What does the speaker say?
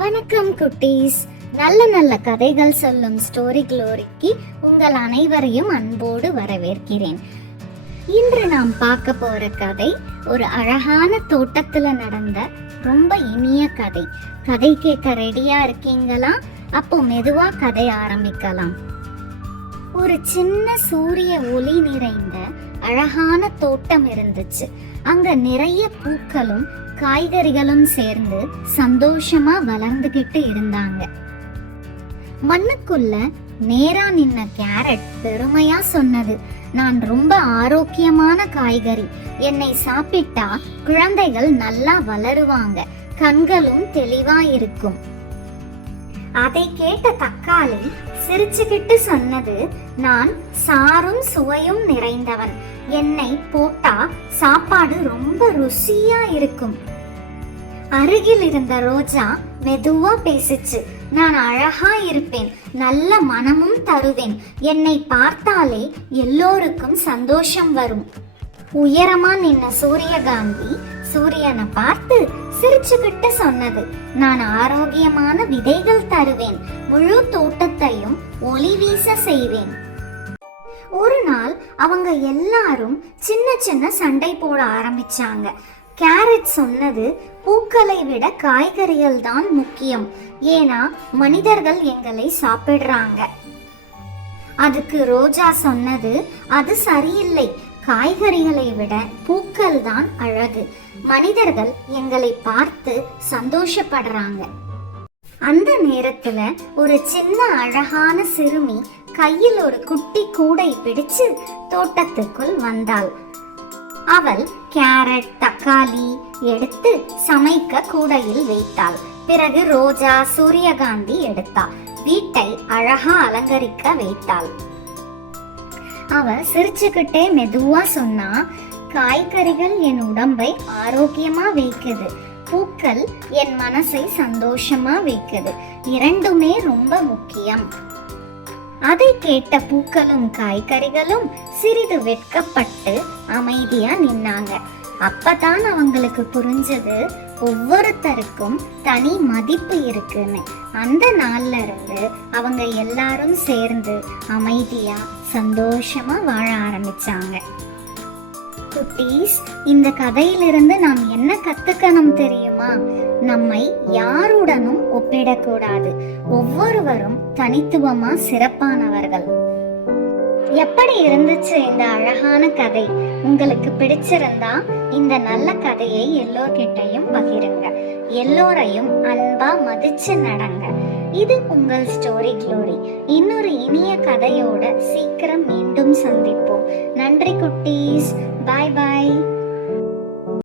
வணக்கம் குட்டீஸ். நல்ல நல்ல கதைகள் சொல்லும் ஸ்டோரி க்ளோரிக்கு உங்கள் அனைவரையும் அன்போடு வரவேற்கிறேன். இன்று நாம் பார்க்க போற கதை ஒரு அழகான தோட்டத்துல நடந்த ரொம்ப இனிய கதை. கதை கேட்க ரெடியா இருக்கீங்களா? அப்போ மெதுவா கதை ஆரம்பிக்கலாம். ஒரு சின்ன சூரிய ஒளி நிறைந்த அழகான தோட்டம் இருந்துச்சு. அங்க நிறைய பூக்களும் காய்கறிகளும் சேர்ந்து சந்தோஷமா வளர்ந்துகிட்டு இருந்தாங்க. மண்ணுக்குள்ள நேரா நின்ன கேரட் பெருமையா சொன்னது, நான் ரொம்ப ஆரோக்கியமான காய்கறி, என்னை சாப்பிட்டா குழந்தைகள் நல்லா வளருவாங்க, கண்களும் தெளிவா இருக்கும். அதை கேட்ட தக்காளி சிரிச்சுக்கிட்டு சொன்னது, நான் சாரும் சுவையும் நிறைந்தவன், என்னை போட்டா சாப்பாடு ரொம்ப ருசியா இருக்கும். அருகில் இருந்த ரோஜா மெதுவா பேசிச்சு, நான் அழகா இருப்பேன், நல்ல மனமும் தருவேன், என்னை பார்த்தாலே எல்லோருக்கும் சந்தோஷம் வரும். உயரமா நின்ன சூரியகாந்தி சூரியனை பார்த்து சிரிச்சுக்கிட்டு சொன்னது, நான் ஆரோக்கியமான விதைகள் தருவேன், முழு தோட்டத்தையும் ஒளி வீச செய்வேன். ஒரு நாள் அவங்க எல்லாரும் சின்ன சின்ன சண்டை போட ஆரம்பிச்சாங்க. கேரட் சொன்னது, பூக்களை விட காய்கறிகள் தான் முக்கியம், ஏன்னா மனிதர்கள் எங்களை சாப்பிடுறாங்க. அதுக்கு ரோஜா சொன்னது, அது சரியில்லை, காய்கறிகளை விட பூக்கள் தான் அழகு, மனிதர்கள் எங்களை பார்த்து சந்தோஷப்படுறாங்க. அந்த நேரத்துல ஒரு சின்ன அழகான சிறுமி கையில் ஒரு குட்டி கூடை பிடிச்சு தோட்டத்துக்குள் வந்தாள். அவள் கேரட் தக்காளி எடுத்து சமைக்க கூடையில் வைத்தாள். பிறகு ரோஜா சூரியகாந்தி எடுத்தாள், வீட்டை அழகா அலங்கரிக்க வைத்தாள். அவ சிரிச்சுக்கிட்டே மெதுவா சொன்னா, காய்கறிகள் என் உடம்பை ஆரோக்கியமா வைக்குது, பூக்கள் என் மனசை சந்தோஷமா வைக்குது, இரண்டுமே ரொம்ப முக்கியம். அதை கேட்ட பூக்களும் காய்கறிகளும் சிறிது வெட்கப்பட்டு அமைதியா நின்னாங்க. அப்பதான் அவங்களுக்கு புரிஞ்சது, ஒவ்வொருத்தருக்கும் தனி மதிப்பு இருக்குன்னு. அந்த நாள்ல இருந்து அவங்க எல்லாரும் சேர்ந்து அமைதியா சந்தோஷமா வாழ ஆரம்பிச்சாங்க. குட்டீஸ், இந்த கதையிலிருந்து நாம் என்ன கத்துக்கணும் தெரியுமா? நம்மை யாருடனும் ஒப்பிடக்கூடாது. ஒவ்வொருவரும் தனித்துவமா சிறப்பானவர்கள். எப்படி இருந்துச்சு இந்த அழகான கதை? உங்களுக்கு பிடிச்சிருந்தா இந்த நல்ல கதையை எல்லோர்கிட்டையும் பகிருங்க. எல்லோரையும் அன்பா மதிச்சு நடங்க. இது உங்கள் ஸ்டோரி க்ளோரி. இன்னொரு இனிய கதையோட சீக்கிரம் மீண்டும் சந்திப்போம். நன்றி குட்டீஸ். பாய் பாய்.